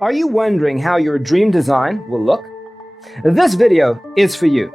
Are you wondering how your dream design will look? This video is for you.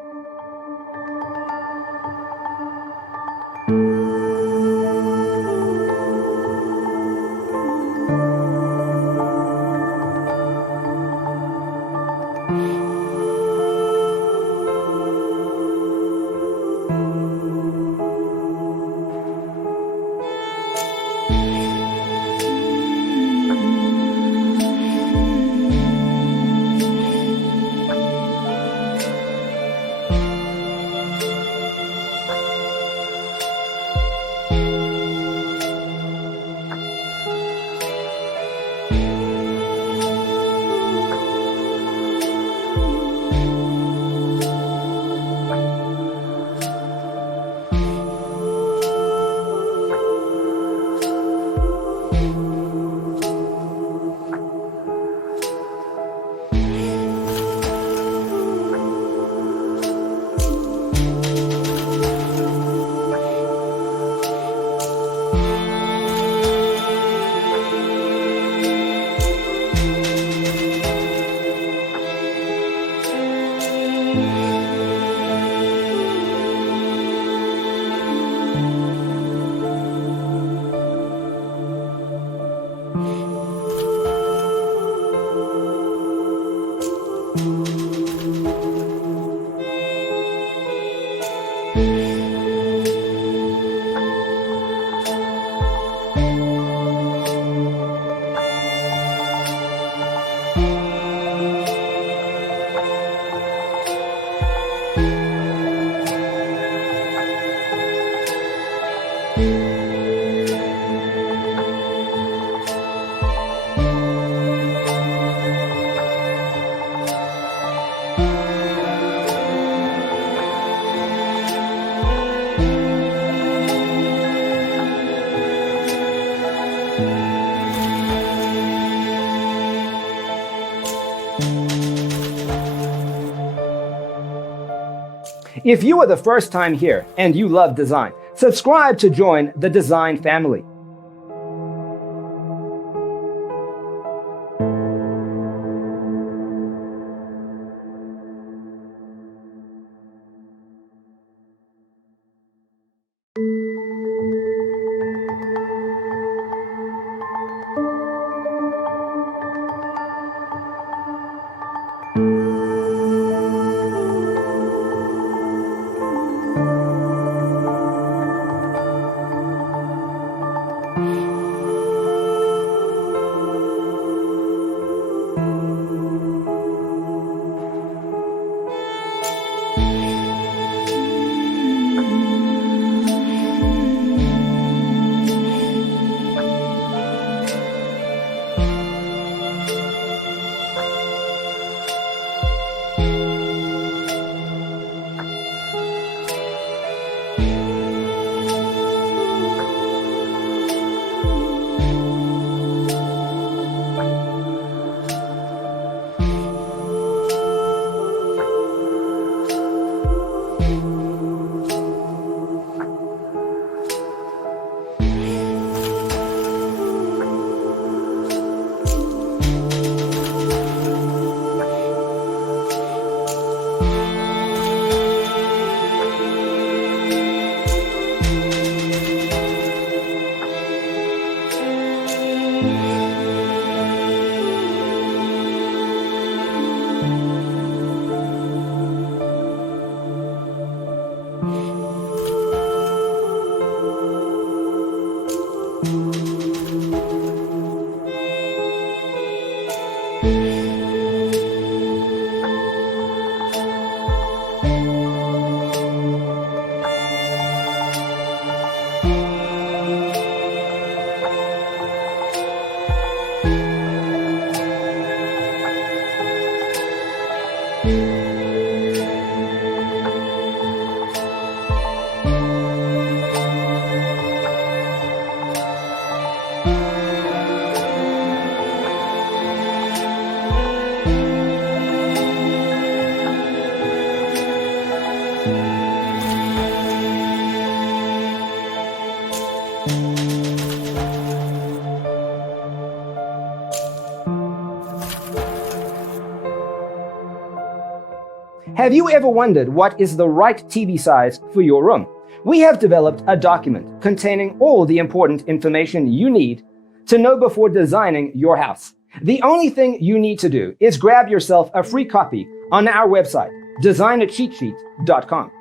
If you are the first time here and you love design, subscribe to join the design family. Have you ever wondered what is the right TV size for your room? We have developed a document containing all the important information you need to know before designing your house. The only thing you need to do is grab yourself a free copy on our website, designercheatsheet.com.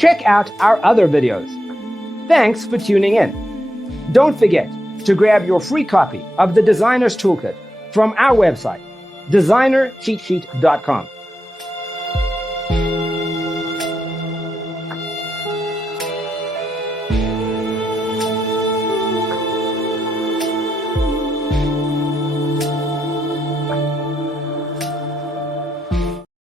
Check out our other videos. Thanks for tuning in. Don't forget to grab your free copy of the Designer's Toolkit from our website, designercheatsheet.com.